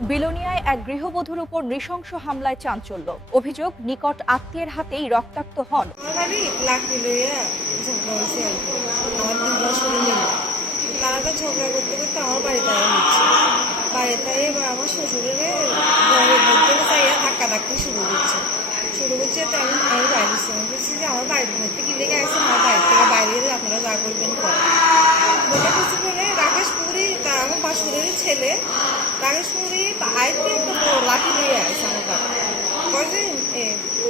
বিলোনিয়ায় এক গৃহবধূর উপর নৃশংস হামলায় চাঞ্চল্য। অভিযোগ, নিকট আত্মীয়ের হাতেই রক্তাক্ত হন। ঝগড়া করতে করতে আমার হচ্ছে আমার ধাক্কা ধাক্কি শুরু করছে। শুরু করছে তো আমি বাইরে যে আমার বাড়ির আমার বাড়ি থেকে বাইরে আপনারা যা করবেন বলে রাকেশ পুরি, তার আমার বাসুরের ছেলে, রাকেশ লাঠি নিয়ে আসে আমার বাড়ি কয় যে এ,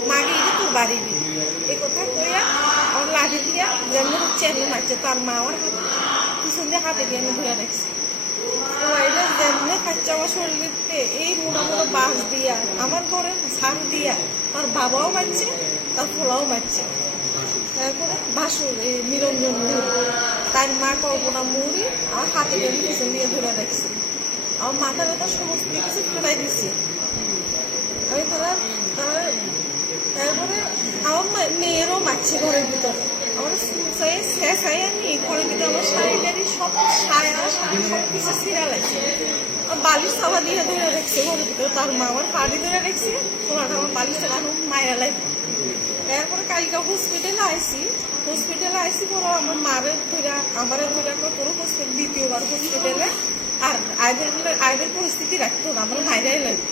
মাগে এটা তোর বাড়ি দিবি এই কথা কইয়া আমার লাঠি দিয়া যেমন চেন মারছে তার মা আমার পিছন দিয়ে হাতে দিয়ে আমি ধরে রাখছি তো এটা খাচ্ছে আমার শরীরে এই মোটা মোটা দিয়া আমার ঘরে ঝাড় দিয়া আমার বাবাও মারছে তার ফোলাও মারছে তারপরে বাসুর এই নিরঞ্জন তার মা কল্পনা মুড়ি আমার হাতে দিয়ে পিছন দিয়ে ধরে রাখছি আমার মাথা ব্যথা সমস্ত কিছু ফেলাই দিচ্ছে। আমি তারা তারা তারপরে আমার মেয়েরও মারছে ঘরের ভিতরে। আমার শেষ আই আমি ঘরের ভিতরে আমার শাড়ি সব সায়া, শাড়ি সব কিছু ছিঁড়া লাগছে। বালিশ সাবা দিয়ে ধরে রাখছে ঘরের ভিতরে। তার মা আমার পাড়ি ধরে রাখছে। তোমার আমার বালিশ এখন মায়া লাগবে। তারপরে কালকে হসপিটালে আইসি। হসপিটালে আইসি পরে আমার মারে ধরে, আমার ধরে তোর হসপিটাল দ্বিতীয়বার হসপিটালে আর আইদের আইদের পরিস্থিতি রাখতো না আমার মায়েরাই লাগবে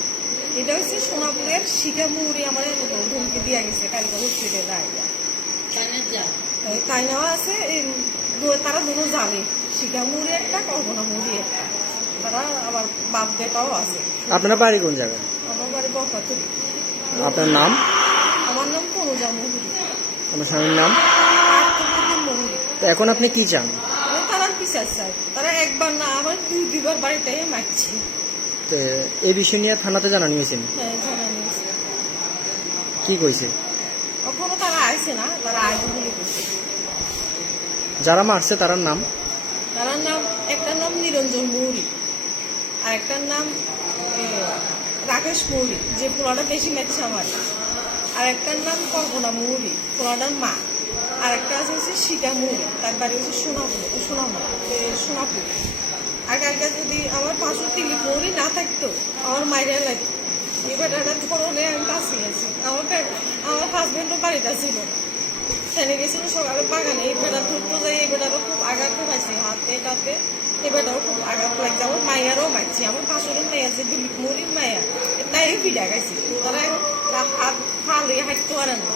এটা হচ্ছে সোনাপুরের শিখা মুহুরি আমার ধমকি দিয়ে গেছে কালকে হসপিটালে আইয়া তাই নেওয়া আছে এই তারা দুটো যাবে। শিখা মুহুরি একটা কল্পনা মুহুরি একটা। তারা আবার বাপ বেটাও আছে। আপনার বাড়ি কোন জায়গায়? আমার বাড়ি বকাতুরি আপনার নাম? আমার নাম তনুজা মুহুরি আপনার স্বামীর নাম? এখন আপনি কি চান? তারা চাই তারা একবার না আবার দুই দুইবার বাড়িতে মারছে। তো এই বিষয় নিয়ে থানাতে জানানি হয়েছেন হ্যাঁ জানানি হয়েছে। কি কইছে? কখনো তারা আইছে না তারা বলে করছে যারা মারছে তার নাম? তার নাম একটার নাম নিরঞ্জন মৌরি আর একটার নাম রাকেশ মৌরি যে পোলাটা বেশি মেচ্ছে আমার আর একটার নাম কল্পনা মৌরি পোলাটার মা। আর একটা আছে হচ্ছে সীতা মৌরি তার বাড়ি হচ্ছে সোনাপুর সোনাপুর। সোনাপুর কালকে যদি আমার পাঁচশো তিলি মৌরি না থাকতো, আমার মায়ের লাগতো। এই বেটাটা ধরলে আমি কাছে গেছি আমার আমার হাজবেন্ডও বাড়িতে ছিল। সেনে গেছিল, সকালে বাগানে, এই বেটা ধরতে যাই, এই বেটারও খুব আঘাত পাইছে হাতে, টাতে, এই বেটারও খুব আঘাত লাগছে। আমার মায়েরও মারছে আমার পাশের মায়া যে দিলীপ মরির মায়া তাই ফিডা গেছে তারা হাত ফালে হাঁটতে পারে না।